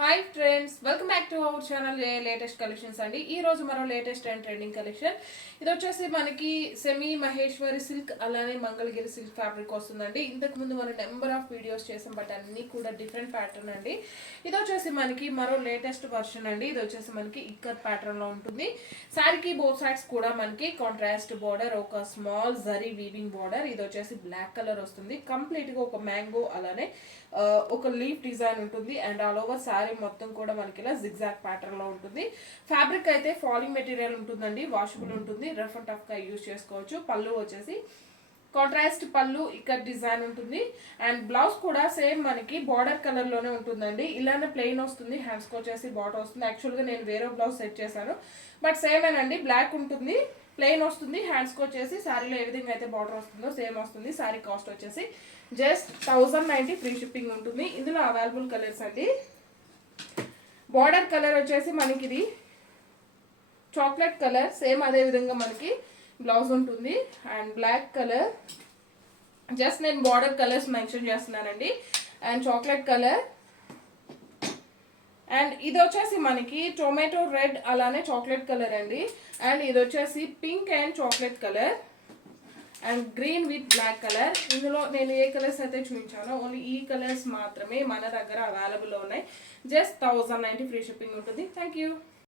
Hi friends, welcome back to our channel latest collections అండి. ఈ రోజు మనం లేటెస్ట్ అండ్ ట్రెండింగ్ కలెక్షన్ ఇది వచ్చేసి మనకి సెమీ మహేశ్వరి సిల్క్ అలానే మంగళగిరి సిల్క్ ఫ్యాబ్రిక్ వస్తుందండి. ఇంతకు ముందు మనం నెంబర్ ఆఫ్ వీడియోస్ చేసాం, బట్ అన్ని కూడా డిఫరెంట్ ప్యాటర్న్ అండి. ఇది వచ్చేసి మనకి మరో లేటెస్ట్ వర్షన్ అండి. ఇది వచ్చేసి మనకి ఇక్కత్ ప్యాటర్న్ లో ఉంటుంది. శారీకి బోత్ సైడ్స్ కూడా మనకి కాంట్రాస్ట్ బార్డర్, ఒక స్మాల్ జరీ వీవింగ్ బార్డర్. ఇది వచ్చేసి బ్లాక్ కలర్ వస్తుంది. కంప్లీట్ గా ఒక మ్యాంగో అలానే ఒక లీఫ్ డిజైన్ ఉంటుంది. అండ్ ఆల్ ఓవర్ శారీ మొత్తం కూడా మనకి ఇలా జిగ్జాగ్ ప్యాటర్న్ లో ఉంటుంది. ఫ్యాబ్రిక్ అయితే ఫాలింగ్ మెటీరియల్ ఉంటుందండి, వాషబుల్ ఉంటుంది, రఫ్ అండ్ టఫ్ గా యూజ్ చేసుకోవచ్చు. పళ్ళు వచ్చేసి కాంట్రాస్ట్ పళ్ళు, ఇక్కడ డిజైన్ ఉంటుంది. అండ్ బ్లౌజ్ కూడా సేమ్ మనకి బార్డర్ కలర్ లోనే ఉంటుందండి. ఇలానే ప్లెయిన్ వస్తుంది, హ్యాండ్స్ కి వచ్చేసి బార్డర్ వస్తుంది. యాక్చువల్ గా నేను వేరే బ్లౌజ్ సెట్ చేశాను, బట్ సేమ్ ఏనండి, బ్లాక్ ఉంటుంది, ప్లెయిన్ వస్తుంది. హ్యాండ్స్ కి వచ్చేసి శారీలో ఏ విధంగా అయితే బార్డర్ వస్తుందో సేమ్ వస్తుంది. శారీ కాస్ట్ వచ్చేసి జస్ట్ 1090 ఫ్రీ షిప్పింగ్ ఉంటుంది. ఇందులో అవైలబుల్ కలర్స్ అండి. బార్డర్ కలర్ వచ్చేసి మనకి ఇది చాక్లెట్ కలర్, సేమ్ అదే విధంగా మనకి బ్లౌజ్ ఉంటుంది. అండ్ బ్లాక్ కలర్, జస్ట్ నేను బార్డర్ కలర్స్ మెన్షన్ చేస్తున్నానండి. అండ్ చాక్లెట్ కలర్, అండ్ ఇది వచ్చేసి మనకి టొమాటో రెడ్ అలానే చాక్లెట్ కలర్ అండి. అండ్ ఇది వచ్చేసి pink and chocolate colour and green with black colour. ఇందులో నేను ఏ కలర్స్ అయితే చూపించానో ఓన్లీ ఈ కలర్స్ మాత్రమే మన దగ్గర అవైలబుల్ ఉన్నాయి. జస్ట్ 1090 ఫ్రీ షిప్పింగ్ ఉంటుంది. Thank you.